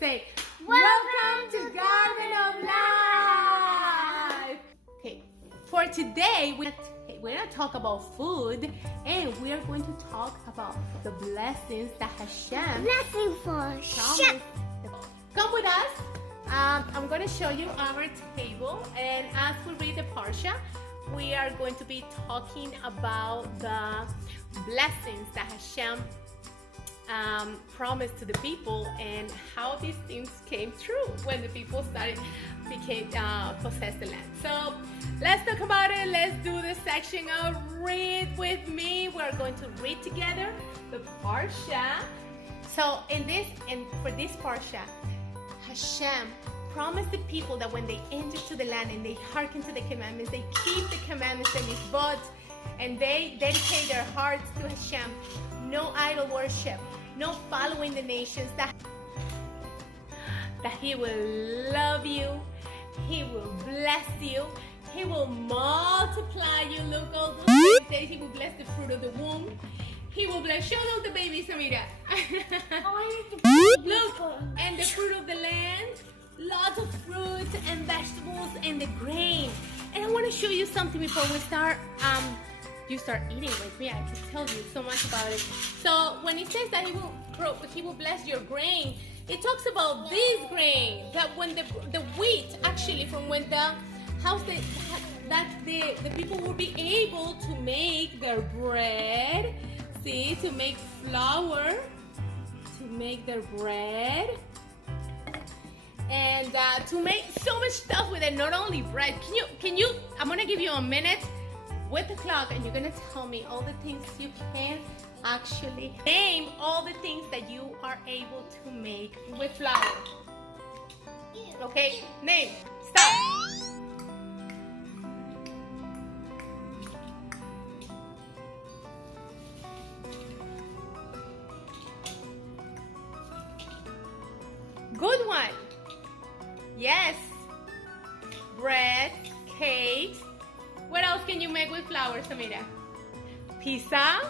Say, welcome to Garden of Life. Okay, for today, we're going to talk about food, and we are going to talk about the blessings that Hashem Blessing for promised. Come with us. I'm going to show you our table, and as we read the Parsha, we are going to be talking about the blessings that Hashem promised to the people and how these things came true when the people possessed the land. So let's talk about it. Let's do the section of read with me. We're going to read together the Parsha. So for this Parsha, Hashem promised the people that when they enter to the land and they hearken to the commandments, they keep the commandments and mitzvot, and they dedicate their hearts to Hashem. No idol worship, no following the nations, that He will love you, He will bless you, He will multiply you. Look, all those things that He will bless the fruit of the womb. He will bless, show them the baby, Samira. Look, and the fruit of the land, lots of fruits and vegetables and the grain. And I want to show you something before we start. You start eating with me. I can tell you so much about it. So when it says that He will bless your grain, it talks about this grain, that when the wheat, actually, from when the people will be able to make their bread, see, to make flour, to make their bread, and to make so much stuff with it. Not only bread. Can you? I'm gonna give you a minute with the clock, and you're gonna tell me all the things you can actually name, all the things that you are able to make with flour. Okay, name. Stop. Good one. Yes. Bread, cakes. What else can you make with flour, Samira? Pizza.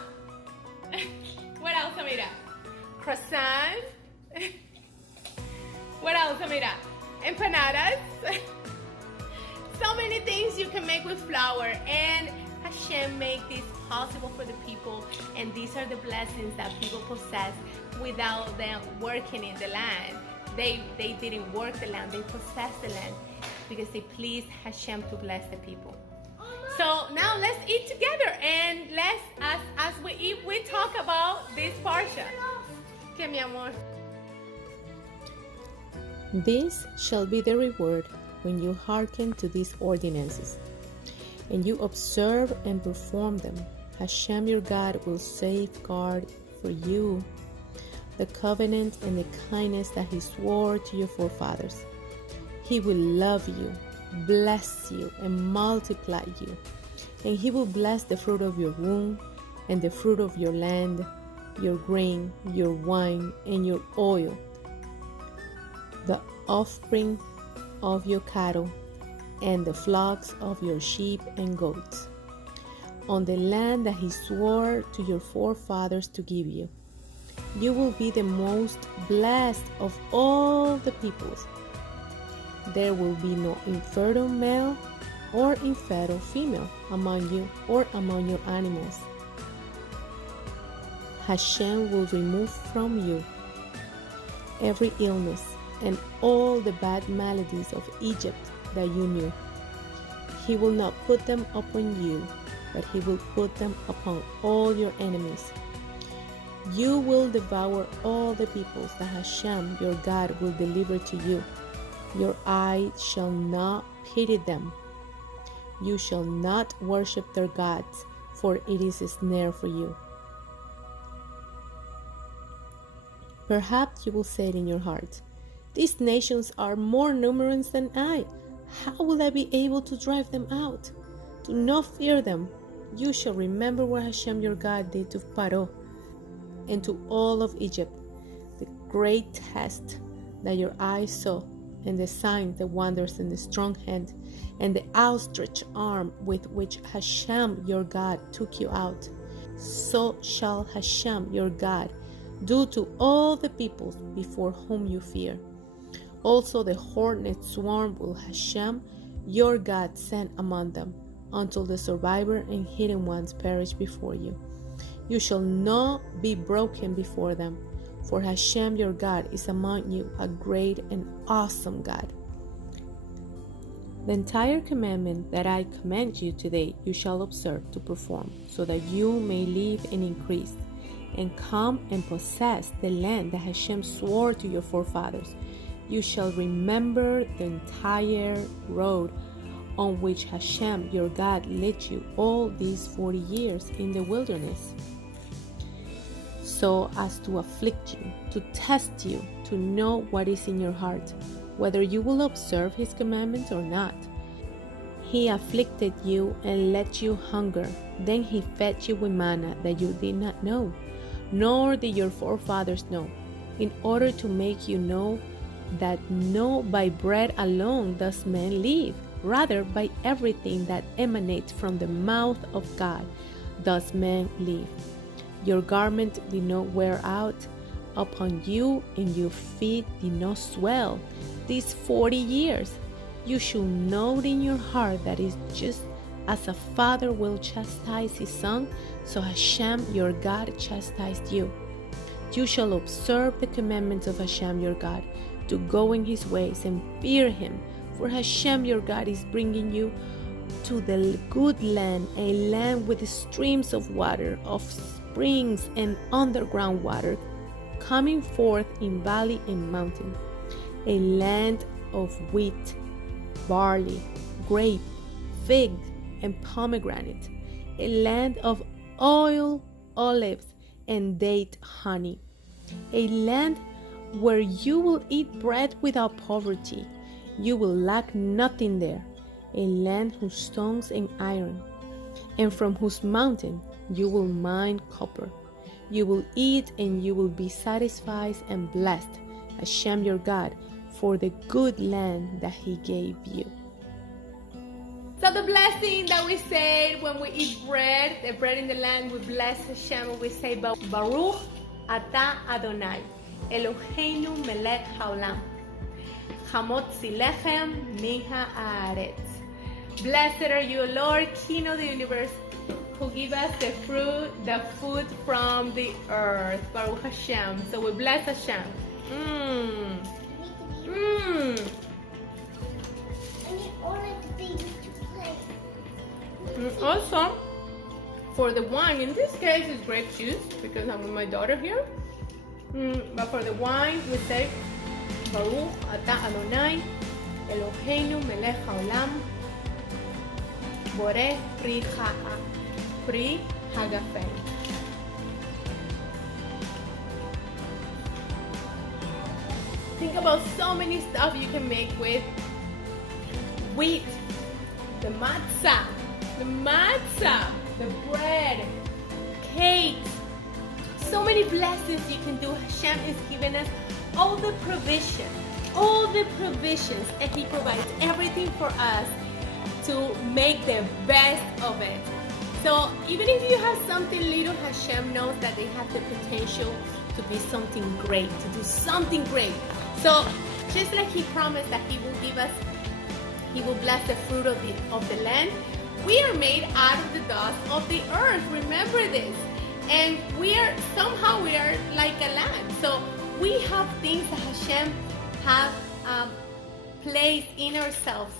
What else, Samira? Croissant. What else, Samira? Empanadas. So many things you can make with flour, and Hashem made this possible for the people, and these are the blessings that people possess without them working in the land. They didn't work the land, they possessed the land because they pleased Hashem to bless the people. So now let's eat together, and as we eat, we talk about this Parsha. Okay, mi amor. This shall be the reward when you hearken to these ordinances, and you observe and perform them. Hashem your God will safeguard for you the covenant and the kindness that He swore to your forefathers. He will love you, bless you, and multiply you, and He will bless the fruit of your womb and the fruit of your land, your grain, your wine, and your oil, the offspring of your cattle, and the flocks of your sheep and goats, on the land that He swore to your forefathers to give you. You will be the most blessed of all the peoples. There will be no infertile male or infertile female among you or among your animals. Hashem will remove from you every illness and all the bad maladies of Egypt that you knew. He will not put them upon you, but He will put them upon all your enemies. You will devour all the peoples that Hashem your God will deliver to you. Your eye shall not pity them. You shall not worship their gods, for it is a snare for you. Perhaps you will say in your heart, these nations are more numerous than I. How will I be able to drive them out? Do not fear them. You shall remember what Hashem your God did to Pharaoh and to all of Egypt, the great test that your eyes saw, and the signs, the wonders, and the strong hand, and the outstretched arm with which Hashem your God took you out. So shall Hashem your God do to all the peoples before whom you fear, Also the hornet swarm will Hashem, your God, send among them, until the survivor and hidden ones perish before you. You shall not be broken before them, for Hashem your God is among you, a great and awesome God. The entire commandment that I command you today you shall observe to perform, so that you may live and increase, and come and possess the land that Hashem swore to your forefathers. You shall remember the entire road on which Hashem your God led you all these 40 years in the wilderness, so as to afflict you, to test you, to know what is in your heart, whether you will observe his commandments or not. He afflicted you and let you hunger. Then he fed you with manna that you did not know, nor did your forefathers know, in order to make you know that not by bread alone does man live, rather by everything that emanates from the mouth of God does man live. Your garment did not wear out upon you, and your feet did not swell these 40 years. You should note in your heart that is just as a father will chastise his son, so Hashem your God chastised you. You shall observe the commandments of Hashem your God, to go in his ways and fear him, for Hashem your God is bringing you to the good land, a land with streams of water, of springs and underground water, coming forth in valley and mountain, a land of wheat, barley, grape, fig, and pomegranate, a land of oil, olives, and date honey, a land where you will eat bread without poverty. You will lack nothing there, a land whose stones and iron, and from whose mountain you will mine copper. You will eat and you will be satisfied and blessed, Hashem your God, for the good land that he gave you. So the blessing that we say when we eat bread, the bread in the land, we bless Hashem and we say, Baruch Ata Adonai, Eloheinu melech haolam, Hamotzi lechem min haaretz. Blessed are you, Lord, King of the universe, who give us the food from the earth. Baruch Hashem. So we bless Hashem. Also, for the wine, in this case it's grape juice because I'm with my daughter here. But for the wine, we say Baruch Ata Adonai Eloheinu melech haolam Boreh pri hagafen. Think about so many stuff you can make with wheat, the matzah, the bread, cakes. So many blessings you can do. Hashem is giving us all the provisions, and he provides everything for us to make the best of it. So even if you have something little, Hashem knows that they have the potential to be something great, to do something great. So just like he promised that he will give us, he will bless the fruit of the land, we are made out of the dust of the earth. Remember this. And we are like a land. So we have things that Hashem have placed in ourselves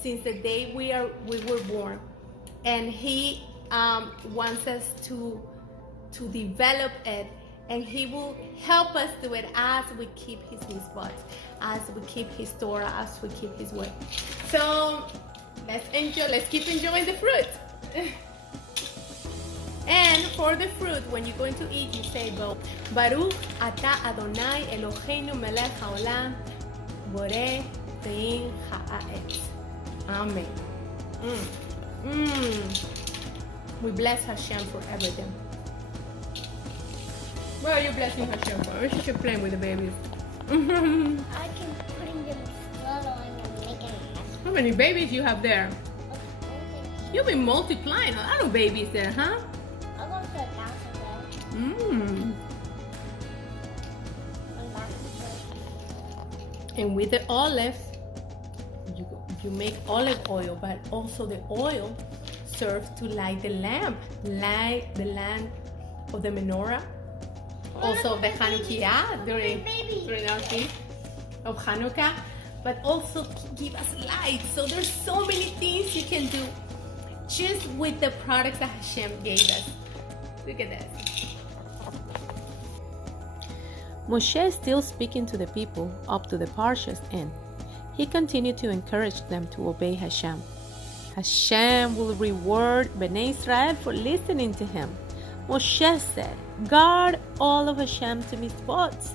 since the day we were born, and he wants us to develop it, and he will help us do it as we keep his mitzvot, as we keep his Torah, as we keep his way. So let's keep enjoying the fruit. And for the fruit, when you're going to eat, you say, Baruch Ata Adonai Eloheinu melech haolam Boreh pri haaretz. Amen. We bless Hashem for everything. What are you blessing Hashem for? You should play with the babies. I can put them swaddling and making a mess. How many babies you have there? You've been multiplying a lot of babies there, huh? I'll go to 1,000 though. And with the olive, you make olive oil, but also the oil serves to light the lamp of the menorah, also the Hanukkah during our feast of Hanukkah, but also give us light. So there's so many things you can do just with the products that Hashem gave us. Look at this. Moshe is still speaking to the people up to the Parshat's end. He continued to encourage them to obey Hashem. Hashem will reward Bnei Israel for listening to him. Moshe said, guard all of Hashem's mitzvot,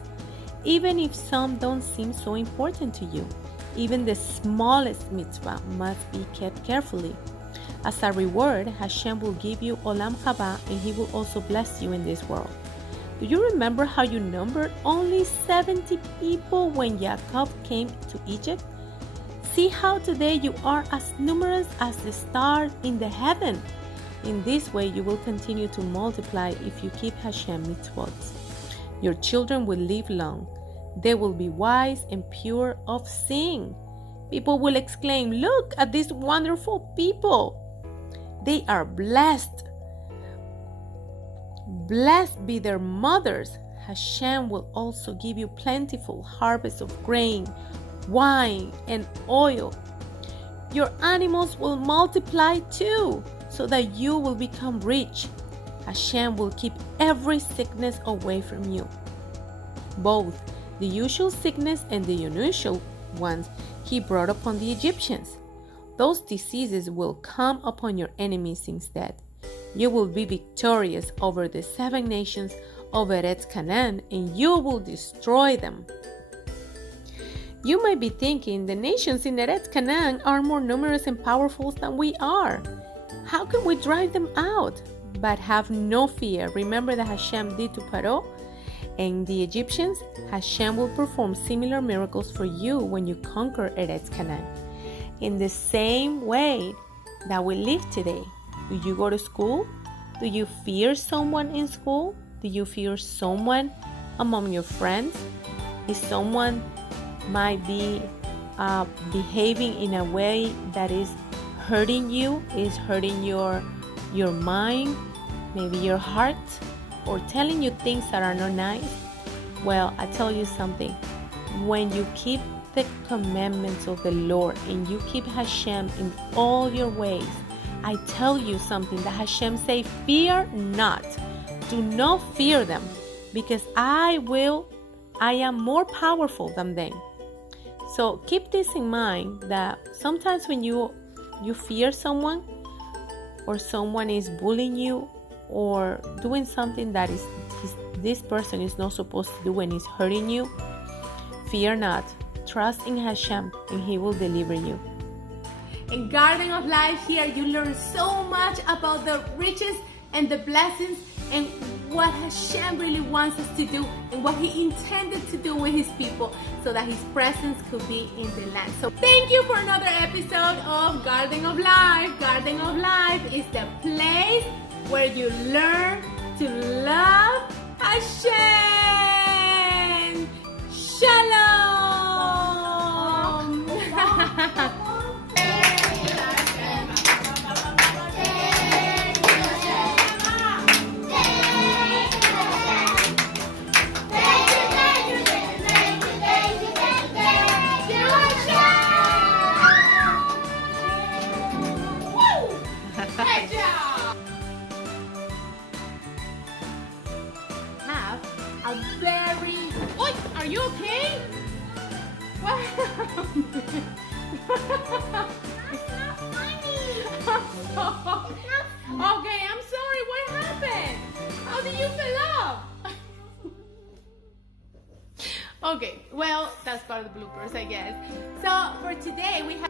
even if some don't seem so important to you. Even the smallest mitzvah must be kept carefully. As a reward, Hashem will give you Olam Haba, and He will also bless you in this world. Do you remember how you numbered only 70 people when Yaakov came to Egypt? See how today you are as numerous as the stars in the heaven. In this way, you will continue to multiply if you keep Hashem mitzvot. Your children will live long. They will be wise and pure of sin. People will exclaim, look at these wonderful people. They are blessed. Blessed be their mothers. Hashem will also give you plentiful harvest of grain, wine, and oil. Your animals will multiply too, so that you will become rich. Hashem will keep every sickness away from you. Both the usual sickness and the unusual ones He brought upon the Egyptians. Those diseases will come upon your enemies instead. You will be victorious over the 7 nations of Eretz Canaan, and you will destroy them. You might be thinking the nations in Eretz Canaan are more numerous and powerful than we are. How can we drive them out? But have no fear. Remember that Hashem did to Paro and the Egyptians. Hashem will perform similar miracles for you when you conquer Eretz Canaan. In the same way that we live today. Do you go to school? Do you fear someone in school? Do you fear someone among your friends? If someone might be behaving in a way that is hurting you, is hurting your mind, maybe your heart, or telling you things that are not nice? Well, I tell you something. When you keep the commandments of the Lord and you keep Hashem in all your ways, I tell you something that Hashem say, fear not. Do not fear them, because I am more powerful than them. So keep this in mind, that sometimes when you fear someone, or someone is bullying you, or doing something that this person is not supposed to do and is hurting you, fear not. Trust in Hashem and He will deliver you. In Garden of Life here, you learn so much about the riches and the blessings and what Hashem really wants us to do and what He intended to do with His people so that His presence could be in the land. So thank you for another episode of Garden of Life. Garden of Life is the place where you learn to love Hashem. Shalom. Have a very... What? Are you okay? What? That's not funny. Okay, I'm sorry. What happened? How did you fell off? Okay, well, that's part of the bloopers, I guess. So for today, we have...